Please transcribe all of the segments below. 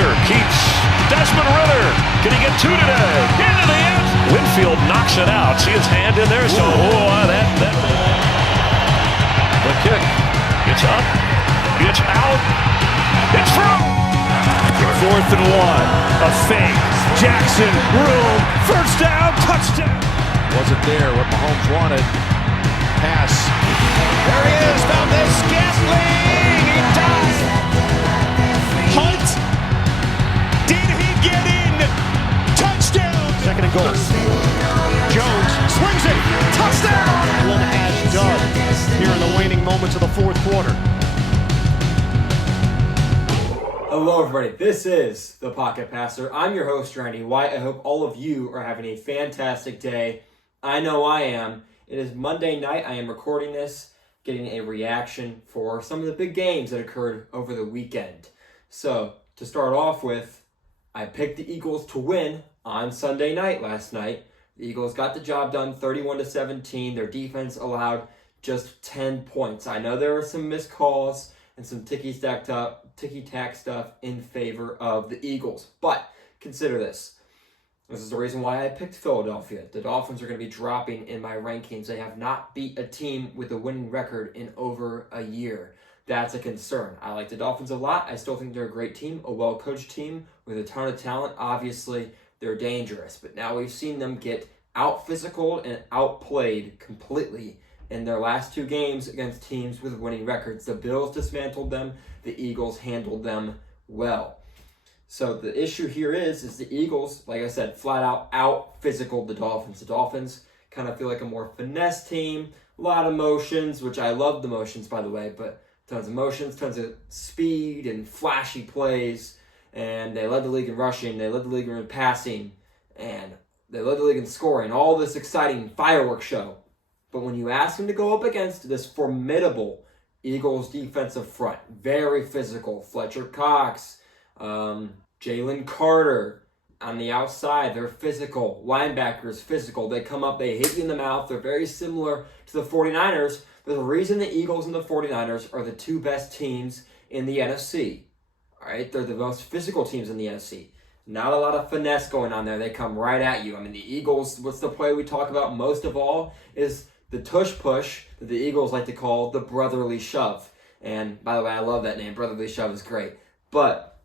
Ritter keeps Desmond Ritter. Can he get two today? Into the end. Winfield knocks it out. See his hand in there? So, that. The kick. It's up. It's out. It's through. 4th and 1. A fake. Jackson. Room. First down. Touchdown. Wasn't there what Mahomes wanted. Pass. There he is. Valdez Scantling. He dies. Hunt. Did he get in? Touchdown. 2nd and goal. Jones swings it. Touchdown. One as done here in the waning moments of the 4th quarter. Hello everybody, this is The Pocket Passer. I'm your host, Randy White. I hope all of you are having a fantastic day. I know I am. It is Monday night. I am recording this, getting a reaction for some of the big games that occurred over the weekend. So, to start off with, I picked the Eagles to win on Sunday night last night. The Eagles got the job done 31-17. Their defense allowed just 10 points. I know there were some missed calls and some ticky-tack stuff in favor of the Eagles. But consider this. This is the reason why I picked Philadelphia. The Dolphins are going to be dropping in my rankings. They have not beat a team with a winning record in over a year. That's a concern. I like the Dolphins a lot. I still think they're a great team, a well-coached team with a ton of talent. Obviously, they're dangerous. But now we've seen them get out-physicaled and outplayed completely in their last two games against teams with winning records. The Bills dismantled them. The Eagles handled them well. So the issue here is the Eagles, like I said, flat out physicaled the Dolphins. The Dolphins kind of feel like a more finesse team. A lot of motions, which I love the motions, by the way, but tons of motions, tons of speed and flashy plays. And they led the league in rushing. They led the league in passing. And they led the league in scoring. All this exciting fireworks show. But when you ask him to go up against this formidable Eagles defensive front, very physical, Fletcher Cox, Jalen Carter on the outside, they're physical. Linebackers, physical. They come up, they hit you in the mouth. They're very similar to the 49ers. There's a reason the Eagles and the 49ers are the two best teams in the NFC. All right, they're the most physical teams in the NFC. Not a lot of finesse going on there. They come right at you. I mean, the Eagles, what's the play we talk about most of all is the tush push that the Eagles like to call the brotherly shove. And by the way, I love that name. Brotherly shove is great. But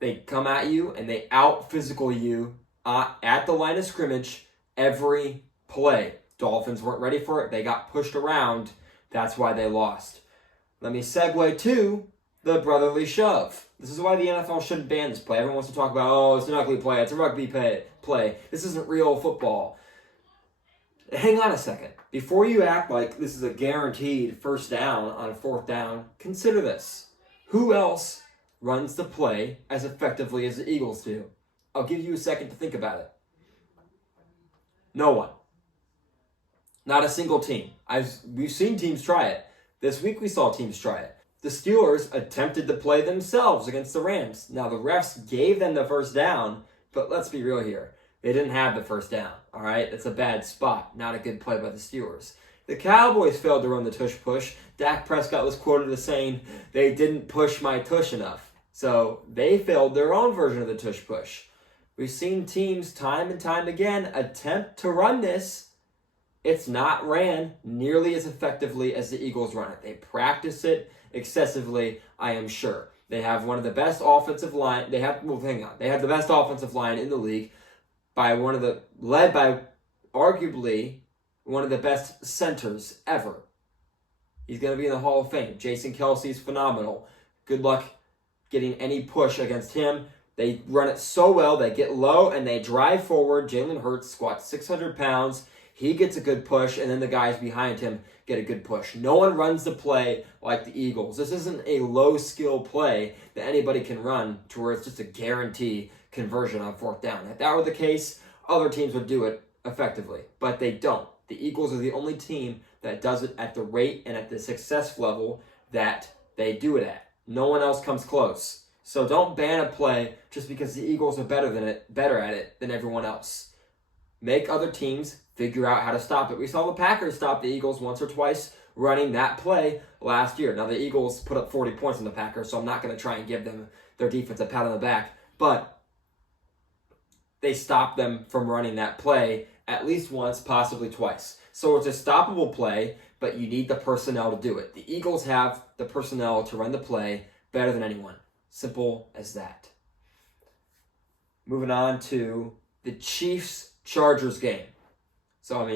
they come at you and they out-physical you at the line of scrimmage every play. Dolphins weren't ready for it. They got pushed around. That's why they lost. Let me segue to the brotherly shove. This is why the NFL shouldn't ban this play. Everyone wants to talk about, it's an ugly play. It's a rugby play. This isn't real football. Hang on a second. Before you act like this is a guaranteed first down on a 4th down, consider this. Who else runs the play as effectively as the Eagles do? I'll give you a second to think about it. No one. Not a single team. We've seen teams try it. This week we saw teams try it. The Steelers attempted to play themselves against the Rams. Now the refs gave them the first down, but let's be real here. They didn't have the first down, all right? That's a bad spot. Not a good play by the Steelers. The Cowboys failed to run the tush push. Dak Prescott was quoted as saying, they didn't push my tush enough. So they failed their own version of the tush push. We've seen teams time and time again attempt to run this. It's not ran nearly as effectively as the Eagles run it. They practice it excessively, I am sure. They have one of the best offensive line. They have the best offensive line in the league. Led by arguably one of the best centers ever. He's going to be in the Hall of Fame. Jason Kelsey's phenomenal. Good luck getting any push against him. They run it so well. They get low and they drive forward. Jalen Hurts squats 600 pounds. He gets a good push, and then the guys behind him get a good push. No one runs the play like the Eagles. This isn't a low-skill play that anybody can run to where it's just a guarantee conversion on 4th down. If that were the case, other teams would do it effectively, but they don't. The Eagles are the only team that does it at the rate and at the success level that they do it at. No one else comes close. So don't ban a play just because the Eagles are better at it than everyone else. Make other teams figure out how to stop it. We saw the Packers stop the Eagles once or twice running that play last year. Now, the Eagles put up 40 points on the Packers, so I'm not going to try and give them their defense a pat on the back, but they stopped them from running that play at least once, possibly twice. So it's a stoppable play, but you need the personnel to do it. The Eagles have the personnel to run the play better than anyone. Simple as that. Moving on to the Chiefs-Chargers game. So,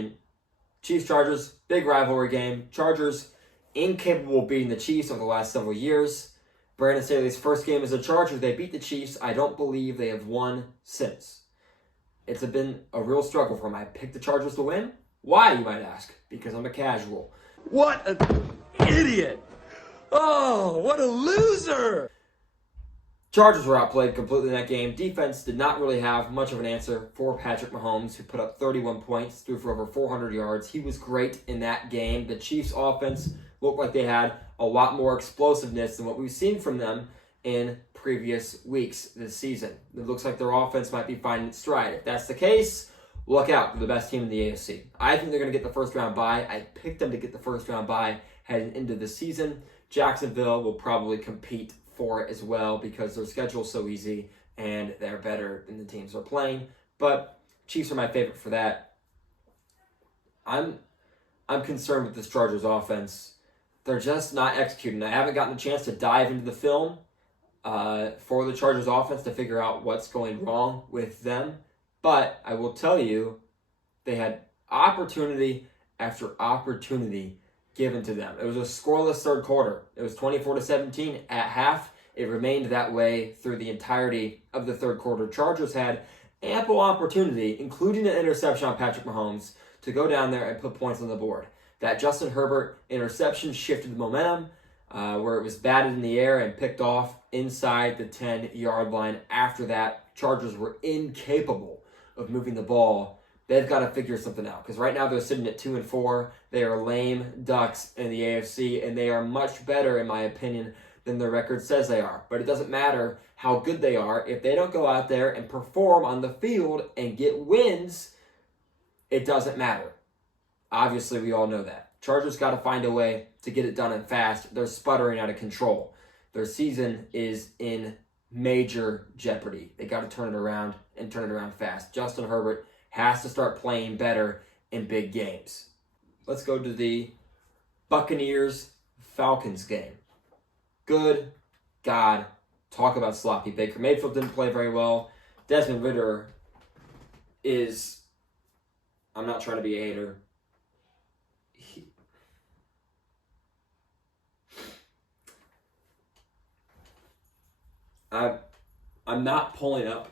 Chiefs-Chargers, big rivalry game. Chargers incapable of beating the Chiefs over the last several years. Brandon Staley's first game as a Charger, they beat the Chiefs. I don't believe they have won since. It's been a real struggle for them. I picked the Chargers to win. Why, you might ask? Because I'm a casual. What an idiot! Oh, what a loser! Chargers were outplayed completely in that game. Defense did not really have much of an answer for Patrick Mahomes, who put up 31 points, threw for over 400 yards. He was great in that game. The Chiefs' offense looked like they had a lot more explosiveness than what we've seen from them in previous weeks this season. It looks like their offense might be finding its stride. If that's the case, look out. They're the best team in the AFC. I think they're going to get the first round bye. I picked them to get the first round bye heading into the season. Jacksonville will probably compete for it as well because their schedule's so easy and they're better than the teams they're playing. But Chiefs are my favorite for that. I'm concerned with this Chargers offense. They're just not executing. I haven't gotten a chance to dive into the film for the Chargers offense to figure out what's going wrong with them. But I will tell you, they had opportunity after opportunity given to them. It was a scoreless third quarter. It was 24-17 at half. It remained that way through the entirety of the third quarter. Chargers had ample opportunity, including an interception on Patrick Mahomes, to go down there and put points on the board. That Justin Herbert interception shifted the momentum, where it was batted in the air and picked off inside the 10-yard line. After that, Chargers were incapable of moving the ball. They've got to figure something out because right now they're sitting at 2-4. They are lame ducks in the AFC, and they are much better, in my opinion, than their record says they are. But it doesn't matter how good they are. If they don't go out there and perform on the field and get wins, it doesn't matter. Obviously, we all know that. Chargers got to find a way to get it done and fast. They're sputtering out of control. Their season is in major jeopardy. They got to turn it around and turn it around fast. Justin Herbert has to start playing better in big games. Let's go to the Buccaneers-Falcons game. Good God. Talk about sloppy. Baker Mayfield didn't play very well. Desmond Ridder is... I'm not trying to be a hater. I'm not pulling up.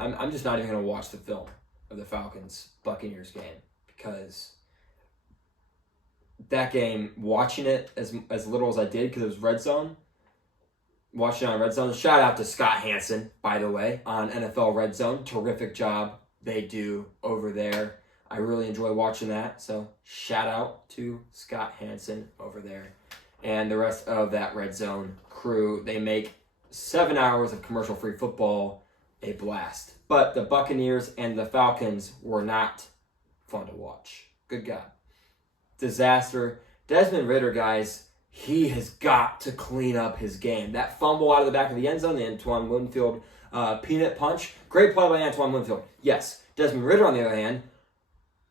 I'm just not even going to watch the film of the Falcons-Buccaneers game because that game, watching it as little as I did because it was Red Zone, watching it on Red Zone. Shout out to Scott Hansen, by the way, on NFL Red Zone. Terrific job they do over there. I really enjoy watching that. So shout out to Scott Hansen over there and the rest of that Red Zone crew. They make 7 hours of commercial-free football a blast. But the Buccaneers and the Falcons were not fun to watch. Good God. Disaster. Desmond Ridder, guys, he has got to clean up his game. That fumble out of the back of the end zone, the Antoine Winfield peanut punch. Great play by Antoine Winfield. Yes. Desmond Ridder, on the other hand,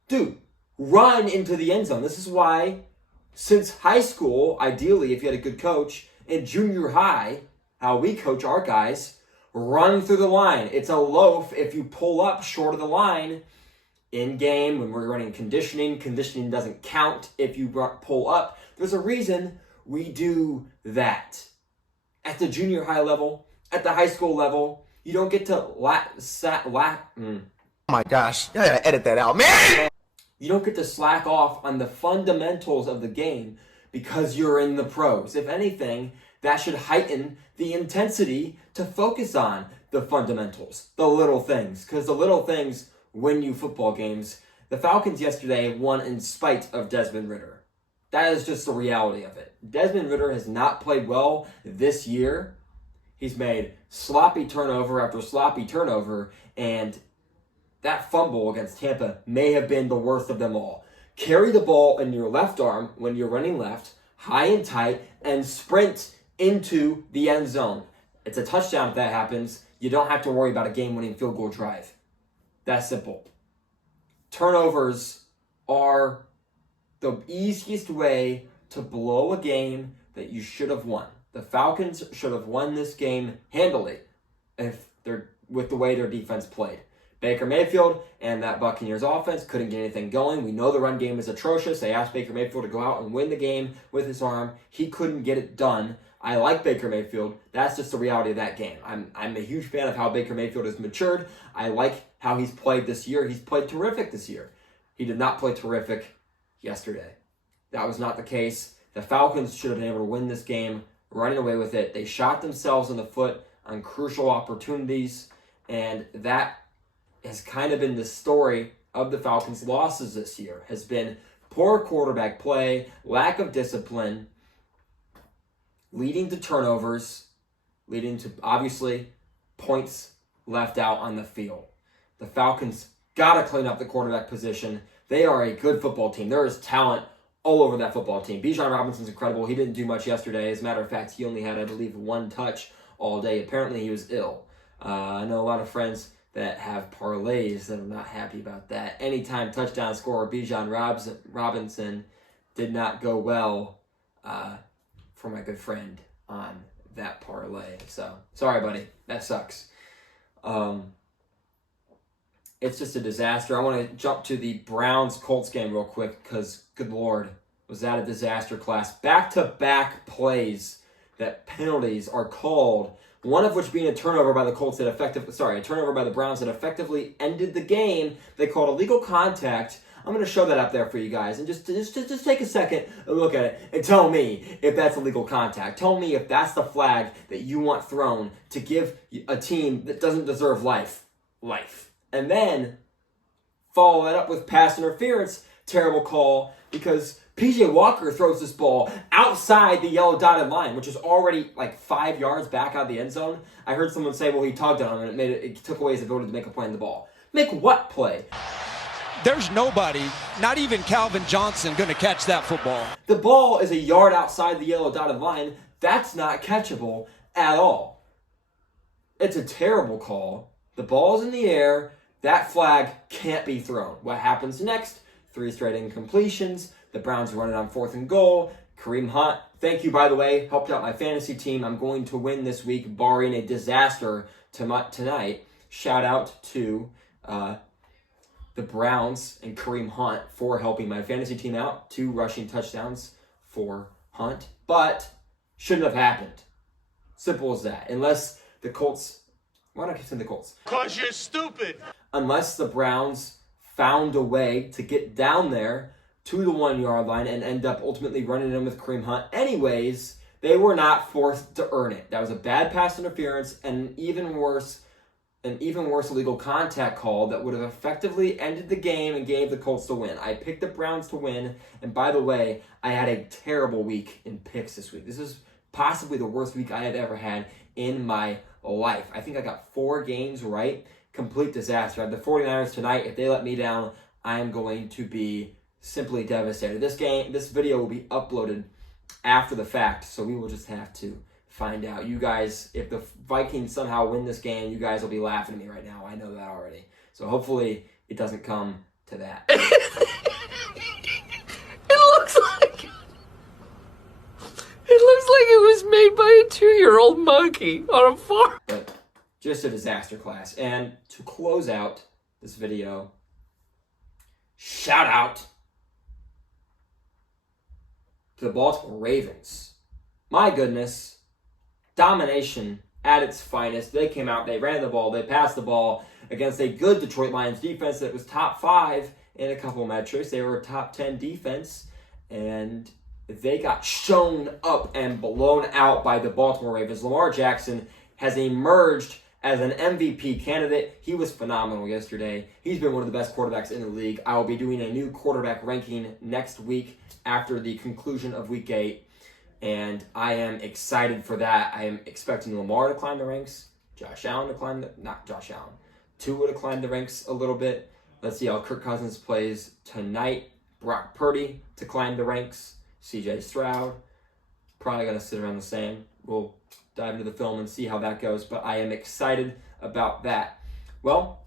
dude, run into the end zone. This is why, since high school, ideally, if you had a good coach, in junior high, how we coach our guys, run through the line. It's a loaf if you pull up short of the line. In game, when we're running conditioning doesn't count if you pull up. There's a reason we do that. At the junior high level, at the high school level, you don't get to Oh my gosh, I gotta edit that out, man! You don't get to slack off on the fundamentals of the game because you're in the pros. If anything, that should heighten the intensity to focus on the fundamentals, the little things, because the little things win you football games. The Falcons yesterday won in spite of Desmond Ridder. That is just the reality of it. Desmond Ridder has not played well this year. He's made sloppy turnover after sloppy turnover, and that fumble against Tampa may have been the worst of them all. carry the ball in your left arm when you're running left, high and tight, and sprint into the end zone. It's a touchdown if that happens. You don't have to worry about a game-winning field goal drive. That's simple. Turnovers are the easiest way to blow a game that you should have won. The Falcons should have won this game handily with the way their defense played. Baker Mayfield and that Buccaneers offense couldn't get anything going. We know the run game is atrocious. They asked Baker Mayfield to go out and win the game with his arm. He couldn't get it done. I like Baker Mayfield. That's just the reality of that game. I'm a huge fan of how Baker Mayfield has matured. I like how he's played this year. He's played terrific this year. He did not play terrific yesterday. That was not the case. The Falcons should have been able to win this game, running away with it. They shot themselves in the foot on crucial opportunities, and that has kind of been the story of the Falcons' losses this year, has been poor quarterback play, lack of discipline, leading to turnovers, leading to, obviously, points left out on the field. The Falcons got to clean up the quarterback position. They are a good football team. There is talent all over that football team. Bijan Robinson's incredible. He didn't do much yesterday. As a matter of fact, he only had, I believe, 1 touch all day. Apparently, he was ill. I know a lot of friends that have parlays that are not happy about that. Anytime touchdown scorer Bijan Robinson did not go well for my good friend on that parlay. So, sorry, buddy. That sucks. It's just a disaster. I want to jump to the Browns-Colts game real quick because, good Lord, was that a disaster class. Back-to-back plays that penalties are called, one of which being a turnover by the a turnover by the Browns that effectively ended the game. They called illegal contact. I'm going to show that up there for you guys, and just take a second and look at it and tell me if that's illegal contact. Tell me if that's the flag that you want thrown to give a team that doesn't deserve life. And then follow that up with pass interference. Terrible call because P.J. Walker throws this ball outside the yellow dotted line, which is already like 5 yards back out of the end zone. I heard someone say, well, he tugged on him and it took away his ability to make a play in the ball. Make what play? There's nobody, not even Calvin Johnson, going to catch that football. The ball is a yard outside the yellow dotted line. That's not catchable at all. It's a terrible call. The ball's in the air. That flag can't be thrown. What happens next? 3 straight incompletions. The Browns run it on 4th and goal. Kareem Hunt, thank you, by the way, helped out my fantasy team. I'm going to win this week, barring a disaster tonight. Shout out to the Browns and Kareem Hunt for helping my fantasy team out. 2 rushing touchdowns for Hunt. But shouldn't have happened. Simple as that. Unless the Colts... Why don't I keep saying the Colts? Because you're stupid. Unless the Browns found a way to get down there to the 1 yard line and end up ultimately running in with Kareem Hunt anyways, they were not forced to earn it. That was a bad pass interference and an even worse illegal contact call that would have effectively ended the game and gave the Colts the win. I picked the Browns to win, and by the way, I had a terrible week in picks this week. This is possibly the worst week I have ever had in my life. I think I got 4 games right. Complete disaster. I have the 49ers tonight. If they let me down, I am going to be simply devastated. This video will be uploaded after the fact, so we will just have to find out. You guys, if the Vikings somehow win this game, you guys will be laughing at me right now. I know that already. So hopefully it doesn't come to that. It looks like it was made by a 2-year-old monkey on a farm. But just a disaster class. And to close out this video, shout out to the Baltimore Ravens. My goodness, domination at its finest. They came out, they ran the ball, they passed the ball against a good Detroit Lions defense that was top 5 in a couple metrics. They were a top 10 defense, and they got shown up and blown out by the Baltimore Ravens. Lamar Jackson has emerged as an MVP candidate. He was phenomenal yesterday. He's been one of the best quarterbacks in the league. I will be doing a new quarterback ranking next week after the conclusion of Week 8, and I am excited for that. I am expecting Lamar to climb the ranks, Tua to climb the ranks a little bit. Let's see how Kirk Cousins plays tonight. Brock Purdy to climb the ranks. CJ Stroud, probably going to sit around the same. We'll dive into the film and see how that goes, but I am excited about that. Well,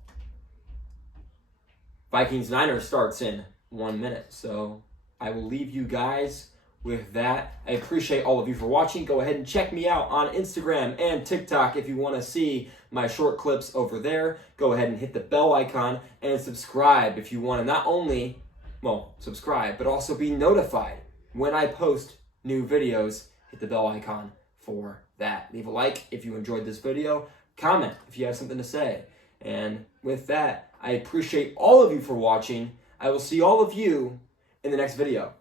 Vikings-Niners starts in 1 minute, so I will leave you guys with that. I appreciate all of you for watching. Go ahead and check me out on Instagram and TikTok if you want to see my short clips over there. Go ahead and hit the bell icon and subscribe if you want to not only, subscribe, but also be notified when I post new videos. Hit the bell icon for that. Leave a like if you enjoyed this video. Comment if you have something to say. And with that, I appreciate all of you for watching. I will see all of you in the next video.